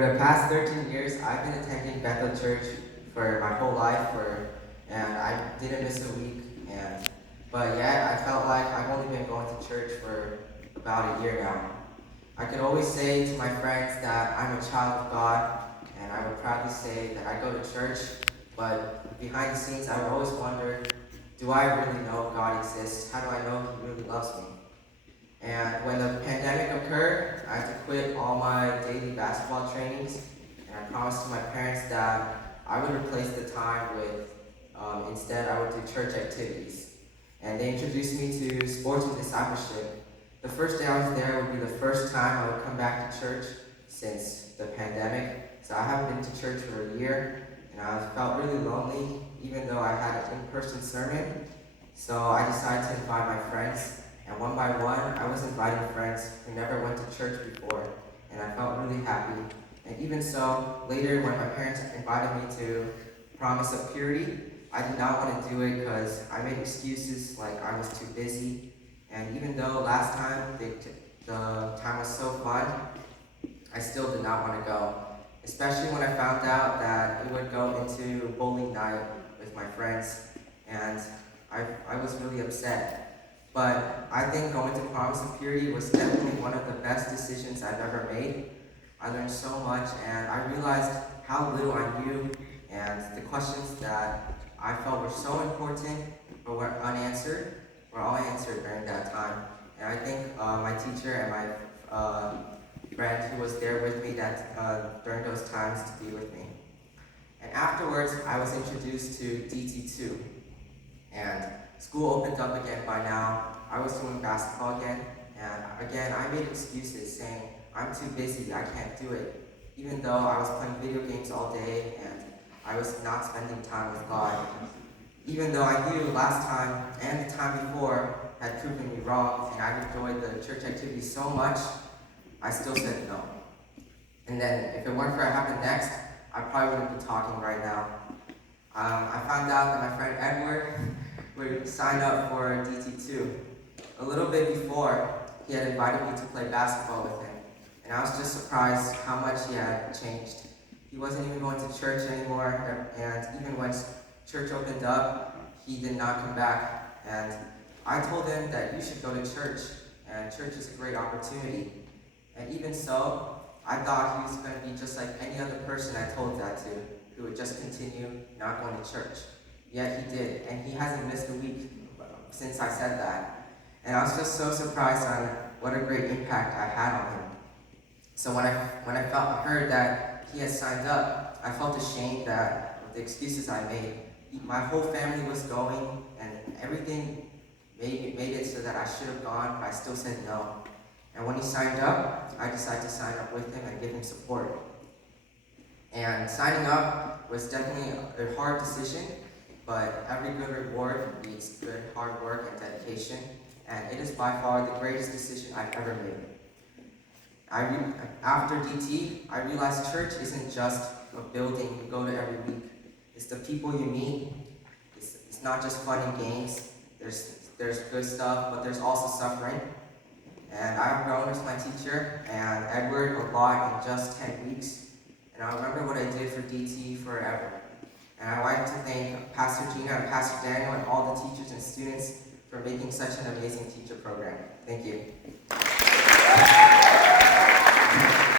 For the past 13 years, I've been attending Bethel Church for my whole life, and I didn't miss a week. But yet, I felt like I've only been going to church for about a year now. I could always say to my friends that I'm a child of God, and I would proudly say that I go to church, but behind the scenes, I would always wonder, do I really know God exists? How do I know He really loves me? And when the pandemic occurred, I had to quit all my daily basketball trainings, and I promised to my parents that I would replace the time with, instead I would do church activities. And they introduced me to sports and discipleship. The first day I was there would be the first time I would come back to church since the pandemic. So I haven't been to church for a year, and I felt really lonely, even though I had an in-person sermon. So I decided to invite my friends. And one by one, I was inviting friends who never went to church before, and I felt really happy. And even so, later when my parents invited me to promise of purity, I did not want to do it because I made excuses like I was too busy. And even though last time the time was so fun, I still did not want to go. Especially when I found out that it would go into bowling night with my friends, and I was really upset. But I think going to Promise of Purity was definitely one of the best decisions I've ever made. I learned so much, and I realized how little I knew, and the questions that I felt were so important but were unanswered were all answered during that time. And I think my teacher and my friend who was there with me during those times to be with me. And afterwards, I was introduced to DT2. And school opened up again by now. I was doing basketball again, and again, I made excuses saying, I'm too busy, I can't do it. Even though I was playing video games all day and I was not spending time with God. Even though I knew last time and the time before had proven me wrong, and I enjoyed the church activity so much, I still said no. And then, if it weren't for what happened next, I probably wouldn't be talking right now. I found out that my friend Edward would sign up for DT2. A little bit before, he had invited me to play basketball with him, and I was just surprised how much he had changed. He wasn't even going to church anymore, and even when church opened up, he did not come back. And I told him that you should go to church, and church is a great opportunity. And even so, I thought he was going to be just like any other person I told that to, who would just continue not going to church. Yet he did, and he hasn't missed a week since I said that. And I was just so surprised on what a great impact I had on him. So when I heard that he had signed up, I felt ashamed that with the excuses I made. My whole family was going, and everything made it so that I should have gone, but I still said no. And when he signed up, I decided to sign up with him and give him support. And signing up was definitely a hard decision, but every good reward needs good hard work and dedication, and it is by far the greatest decision I've ever made. After DT, I realized church isn't just a building you go to every week. It's the people you meet. It's not just fun and games. There's good stuff, but there's also suffering. And I've grown as my teacher and Edward a lot in just 10 weeks. And I remember what I did for DT forever. And I'd like to thank Pastor Gina and Pastor Daniel and all the teachers and students for making such an amazing teacher program. Thank you.